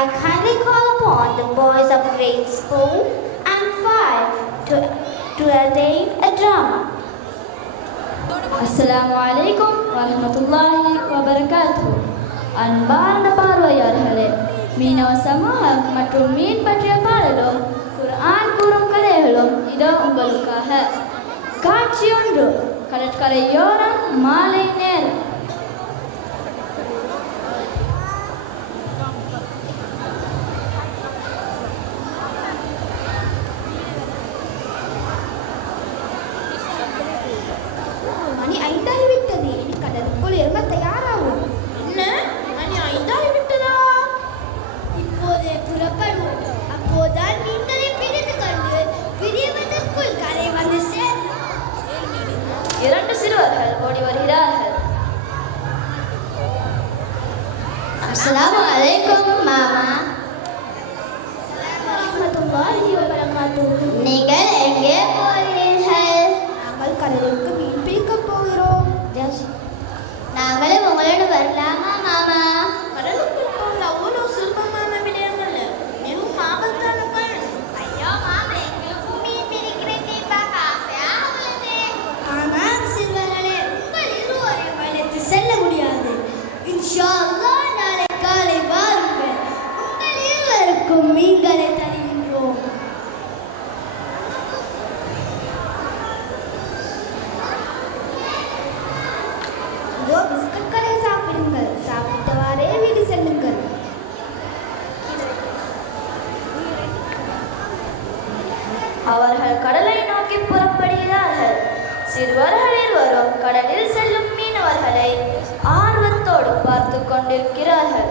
I kindly call upon the boys of grades 4 and 5 to attain a drum. அஸ்ஸலாமு அலைக்கும் வரஹ்மத்துல்லாஹி வபரகாத்துஹு. அன்பார்ந்த பார்வையாளர்களே, மீனவ சமூகம் மற்றும் மீன் பற்றிய பாடலும் குர்ஆன் கூறும் கதைகளும் இதோ உங்களுக்காக. காட்சி ஒன்று, கடற்கரையோரம் மாலை நேரம். மணி 5 ஆகிவிட்டது. இனி கடலுக்குள் இறங்க தயாராகும். என்ன, மணி 5 ஆகிவிட்டதா? இப்போதே புறப்படுவோம். அப்போதான் நீங்களே பிரிந்து கொண்டு பிரிவதற்குள் கரை வந்து சேரும். 2 சிறுவர்கள் ஓடி வருகிறார்கள். அஸ்ஸலாமு அலைக்கும் மாமா. வரஹ்மத்துல்லாஹி வபரகாத்துஹு. நீங்கள் எங்கே போகிறீர்கள்? நாங்கள் கடலுக்கு மீன் பிடிக்கப் போகிறோம். நாங்களும் உங்களோடு வரலாமா மாமா? கடலுக்குள் போவது அவ்வளோ சுலபமான விடயம் அல்ல. மிகவும் ஆபத்தான பயணம். ஐயோ மாமா, எங்களுக்கும் மீன் பிடிக்கிறதை பார்க்க ஆசையாக உள்ளது. ஆனால் சிறுவர்களே, உங்கள் இருவரையும் அழைத்து செல்ல முடியாது. இன்ஷா அல்லாஹ் நாளை காலை வாருங்கள். உங்கள் இருவருக்கும் மீன்களை தருகின்றோம். இதோ பிஸ்கட்களை சாப்பிடுங்கள். சாப்பிட்டவாறே வீடு செல்லுங்கள். அவர்கள் கடலை நோக்கி புறப்படுகிறார்கள். சிறுவர்கள் இருவரும் கடலில் செல்லும் மீனவர்களை ஆர்வத்தோடு பார்த்து கொண்டிருக்கிறார்கள்.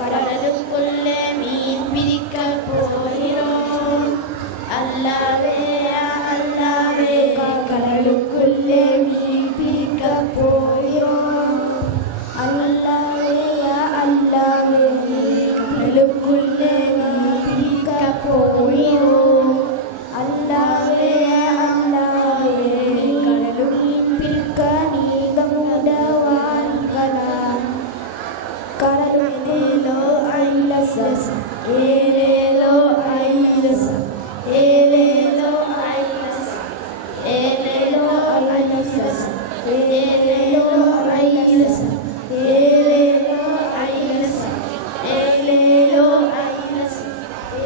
கடலுக்குள்ளே மீன் பிடிக்க போகிறோம். அல்லாவே அல்லாவே, கடலுக்குள்ளே மீன் பிடிக்க போகிறோம். அல்லாவே அல்லாவே, கடலுக்குள்ளே மீன் பிடிக்க போகிறோம். அல்லாவே அல்லாவே, கடலுள் மீன் பிடிக்க நீங்கள் உதவார்களா? கடலேலோ ஐலசஸ், ஏலேலோ ஐலசஸ், ஏலேலோ ஐலசஸ், ஏலேலோ ஐலசஸ், ஏலேலோ ஐலசஸ், ஏலேலோ ஐலசஸ், ஏலேலோ ஐலசஸ்,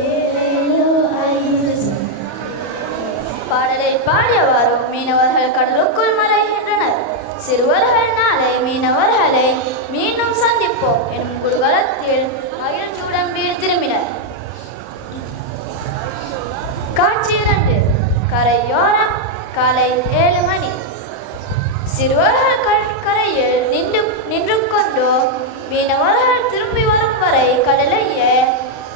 ஏலேலோ ஐலசஸ். பாடலை பாடியவாறு மீனவர்கள் கடலுக்குள் மறைகின்றனர். சிறுவர்கள் நாளை மீனவர்களை மீண்டும் சந்திப்போம் எனும் குதூகலத்தில் மகிழ்ச்சியுடன் வீடு திரும்பினர். காட்சி 2, கரையோரம் காலை 7 மணி. சிறுவர்கள் கடற்கரையில் நின்று கொண்டு மீனவர்கள் திரும்பி வரும் வரை கடலையே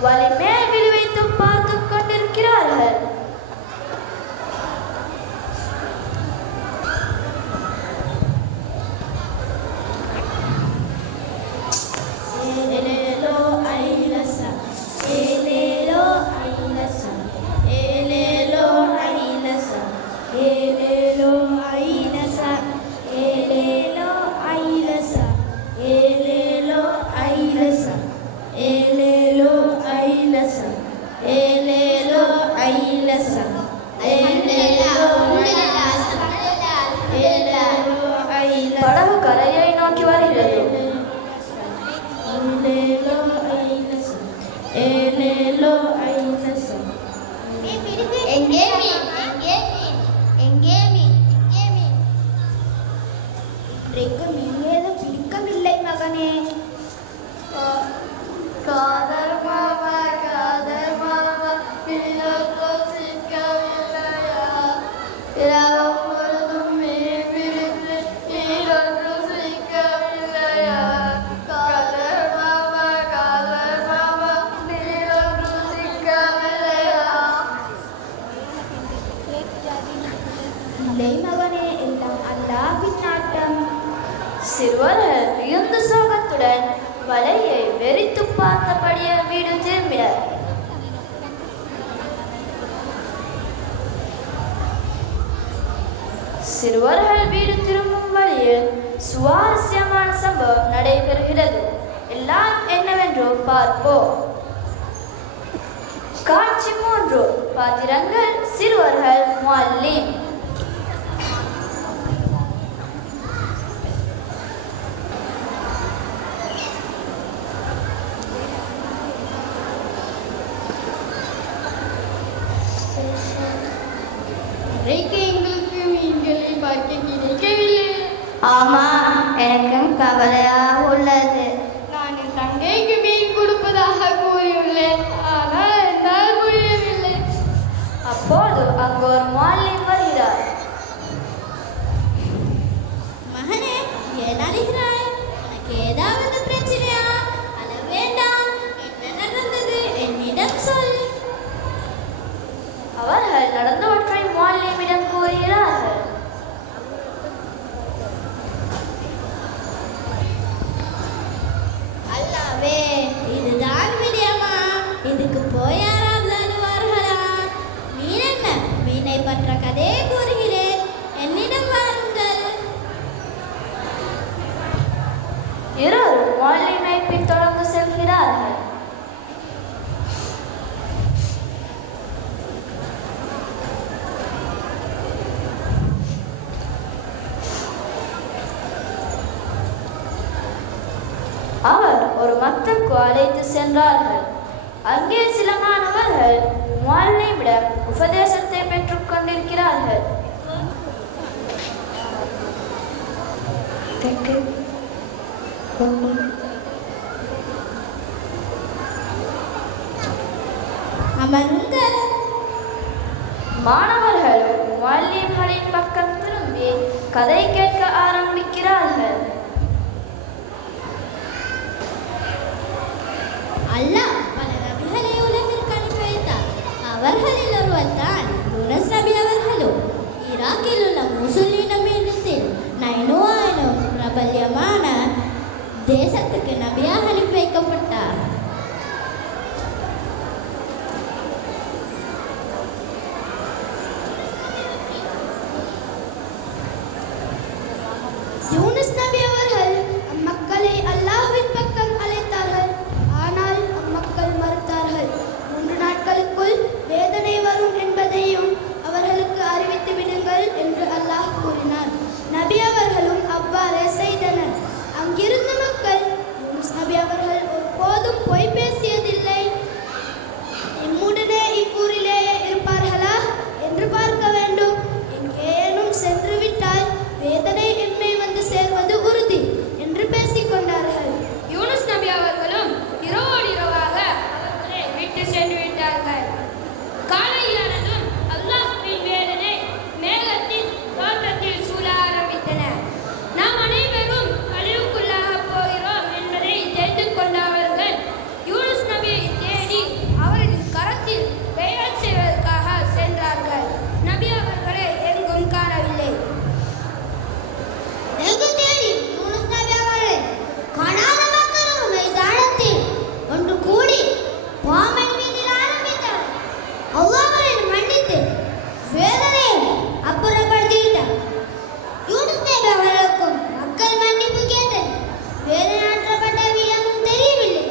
வலிமேல் விழுவைத்து பார்த்து கொண்டிருக்கிறார்கள். ஏலேலோ ஐலசா, ஏலேலோ ஐலசா, ஏலேலோ ஐலசா, ஏலேலோ ஐலசா, ஏலேலோ ஐலசா, ஏலேலோ ஐலசா, ஏலேலோ ஐலசா, ஏலேலோ ஐலசா, ஏலேலோ ஐலசா. படகு கரையை நோக்கி வருகிறது. ஏலேலோ ஐலசா, ஏலேலோ ஐலசா. எங்கே மீன்? எங்கே மீன்? எங்கே மீன்? எங்கே மீன்? இன்றைக்கு மீன் ஏதும் பிடிக்கவில்லை மகனே. காதல் மாமா, காதல் மாமா, மீனொன்றும் சிக்கவில்லையா? இரவும் பொழுதும் மீன் பிடித்து மீனொன்றும் சிக்கவில்லையா? காதல் மாமா, காதல் மாமா, மீனொன்றும் சிக்கவில்லையா? இல்லை மகனே, எல்லாம் அல்லாஹ்வின் நாட்டம். சிறுவர்கள் மிகுந்த சோகத்துடன் வலையை வெறித்து பார்த்தபடியே வீடு திரும்பினர். சிறுவர்கள் வீடு திரும்பும் வழியில் சுவாரஸ்யமான சம்பவம் நடைபெறுகிறது. எல்லாரும் என்னவென்று பார்ப்போம். காட்சி 3. பாத்திரங்கள் சிறுவர்கள் முஅல்லிம். எங்களுக்கு மீன்களை பார்க்க கிடைக்கவில்லை. ஆமா, எனக்கும் கவலையாக உள்ளது. நான் என் தங்கைக்கு மீன் கொடுப்பதாக கூறியுள்ளேன். ஆனால் என்னால் முடியவில்லை. அப்போது அங்கு ஒரு முஅல்லிம் வருகிறார். மகனே, ஏன் அழுகிறாய்? உனக்கு ஏதாவது பிரச்சனையா? அழ வேண்டாம். என்ன நடந்தது என்னிடம் சொல். அவர்கள் நடந்தவற்றை முஅல்லிமிடம் கூறுகிறார்கள். அல்லாவே, இதுதான் விடயமா? இதுக்கு போய் யாராவது அழுவார்களா? மீன் என்ன? மீனை பற்ற கதையை கூறுகிறேன், என்னிடம் வாருங்கள். இருவரும் முஅல்லிமை பின்தொடர்ந்து செல்கிறார்கள். அவர் ஒரு மக்தப்க்கு அழைத்து சென்றார்கள். அங்கே சில மாணவர்கள் முஅல்லிமிடம் உபதேசத்தை பெற்றுக் கொண்டிருக்கிறார்கள். அமருங்கள். மாணவர்கள் முஅல்லிம்களின் பக்கம் திரும்பி கதை கேட்க ஆரம்பிக்கிறார்கள். அல்லாஹ் பல நபிகளை உலகிற்கு அனுப்பி வைத்தார். அவர்களில் ஒருவர் தான் யூனுஸ் நபி அவர்களும். ஈராக்கில் உள்ள மூசுல் இடத்தில் நைனுவா எனும் பிரபல்யமான தேசத்துக்கு நபியாக அனுப்பி வைக்கப்பட்டார். யூனுஸ் நபி அவர்கள் அம்மக்களை அல்லாஹ்வின் பக்கம் அழைத்தார்கள். ஆனால் அம்மக்கள் மறுத்தார்கள். 3 நாட்களுக்குள் வேதனை வரும் என்பதையும் அவர்களுக்கு அறிவித்து விடுங்கள் என்று அல்லாஹ் கூறினார். நபி அவர்களும் அவ்வாறே செய்தனர். அங்கிருந்த மக்கள் யூனுஸ் நபி அவர்கள் ஒருபோதும் பொய் பேசியதில்லை, இம்முடனே இக்கூறிலேயே இருப்பார்களா என்று பார்க்க வேண்டும். எங்கேனும் சென்று விட்டால் வேதனை எம்மை வந்து சேர்வது உறுதி என்று பேசிக் கொண்டார்கள். யூனுஸ் நபி அவர்களும் இரவோடு இரவாக அவர்களை விட்டு சென்று விட்டார்கள். காலையானதும் அல்லாஹ்வின் வேதனை மேகத்தின் தோற்றத்தில் சூழ ஆரம்பித்தன. நாம் அனைவரும் அழிவுக்குள்ளாக போகிறோம் என்பதை தெரிந்து கொண்ட அவர்கள் யூனுஸ் நபியை தேடி அவரின் கரத்தில் பெயர் செய்வதற்காக சென்றார்கள். நபி அவர்களை எங்கும் காணவில்லை. எங்கு தேடி யூனுஸ் நபி அவர்களை காணாத மக்கள் ஒரு மைதானத்தில் ஒன்று கூடி பாம்பன் மீதில் ஆரம்பித்தார். அல்லாஹ் அவரை மன்னித்து வேதனையை அப்புறப்படுத்திவிட்டார். யூனுஸ் நபி அவர்களுக்கும் மக்கள் மன்னிப்பு கேட்டனர். வேதனையாற்றப்பட்ட விதமும் தெரியவில்லை.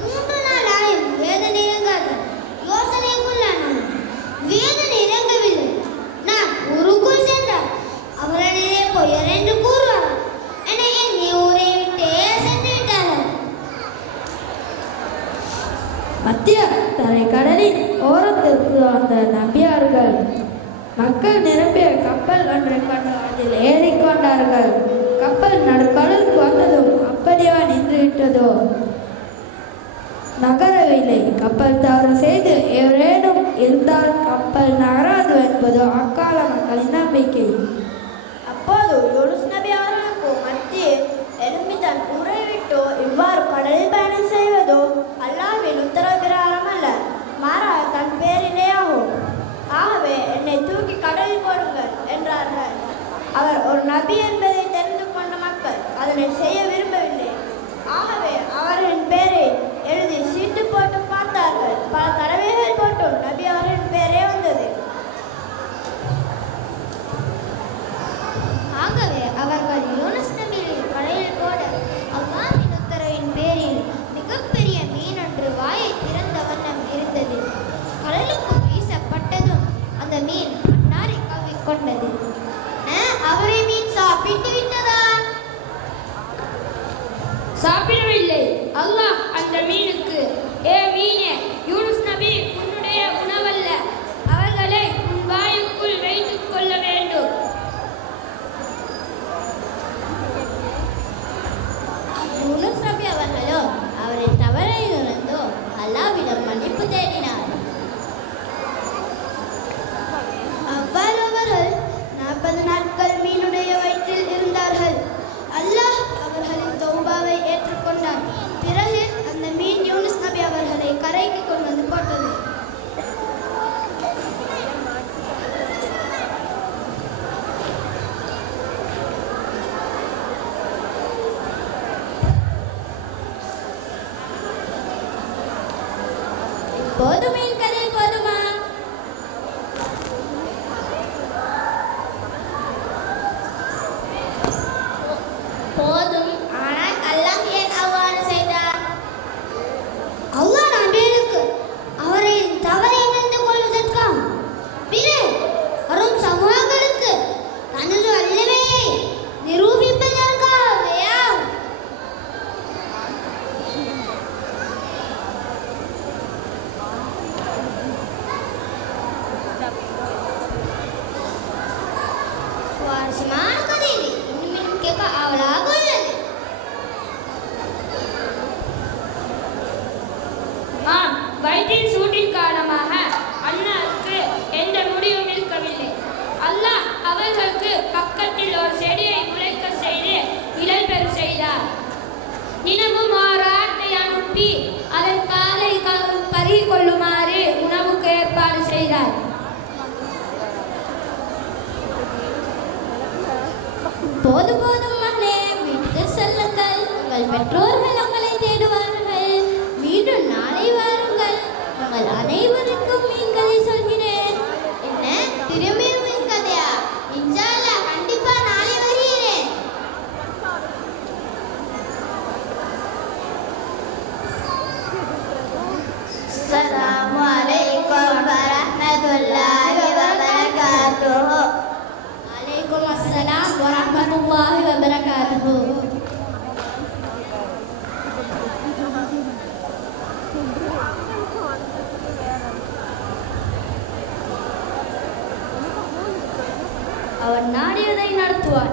3 நாள் ஆயும் வேதனை இறங்காத யோசனைக்குள்ளானார். வேதனை இறங்கவில்லை. நான் ஊருக்குள் சென்றார். அவரனே பொய்யர் என்று கூறுவார் என எண்ணி ஊரை விட்டே சென்று விட்டார்கள். மத்திய தரைக்கடலின் ஓரத்திற்கு வந்த நபியார்கள் மக்கள் நிரம்பிய கப்பல் ஒன்றை கொண்டு அதில் ஏறிக்கொண்டார்கள். கப்பல் நடுக்கடலுக்கு வந்ததும் அப்படியே நின்றுவிட்டதோ, நகரவில்லை. கப்பல் தவறு செய்து எவரேனும் இருந்தால் கப்பல் நகராது என்பது அக்கால மக்களின் நம்பிக்கை. அப்போது யூனுஸ் நபி அவர்களுக்கு மத்தியில் எழும்பி தன் ஊரை விட்டு இவ்வாறு கடலில் பயணம் செய்வதோ அல்லாஹ்வின் உத்தரவு பிரகாரம் அல்ல, மாறாக தன் பேரிலே ஆகும். ஆகவே என்னை தூக்கி கடலில் போடுங்கள் என்றார்கள். அவர் ஒரு நபி என்பதை தெரிந்து கொண்ட மக்கள் அதனை செய்ய விரும்பவில்லை. ஆகவே அவர்களின் பேரை எழுதி சீட்டு போட்டு பார்த்தார்கள். பல தடவைகள் போட்டும் நபி அவர்களின் பேரே வந்தது. போதும் போதும் மகளே, வீட்டுக்கு செல்லுங்கள். உங்கள் பெற்றோர்கள் உங்களை தேடுவார்கள். மீண்டும் நாளை வாருங்கள். உங்கள் அனைவருக்கும் மீன் கதை சொல்கிறேன். என்ன, திரும்பியும் மீன் கதையா? இன்ஷா அல்லாஹ், கண்டிப்பா நாளை வருகிறேன். அஸ்ஸலாமு அலைக்கும் வரஹ்மத்துல்லாஹி வபரகாத்துஹு. அலைக்கும் அஸ்ஸலாம் வரஹ்மத்துல்லாஹி வபரகாத்துஹு. அவர் நாடியதை நடத்துவார்.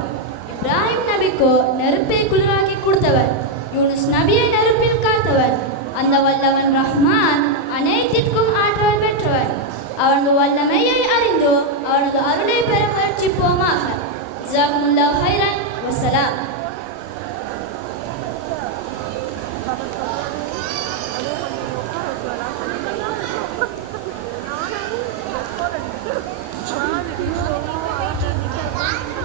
இப்ராஹிம் நபிக்கோ நெருப்பை குளிராக்கி கொடுத்தவர். யூனுஸ் நபியை நெருப்பில் காத்தவர். அந்த வல்லவன் ரஹ்மான் அனைத்திற்கும் ஆற்றல் பெற்றவர். அவனது வல்லமையை அறிந்து அவனது அருளை பெற முயற்சிப்போமாக. ஜஸாக்குமுல்லாஹு ஹைரன். வஸ்ஸலாம்.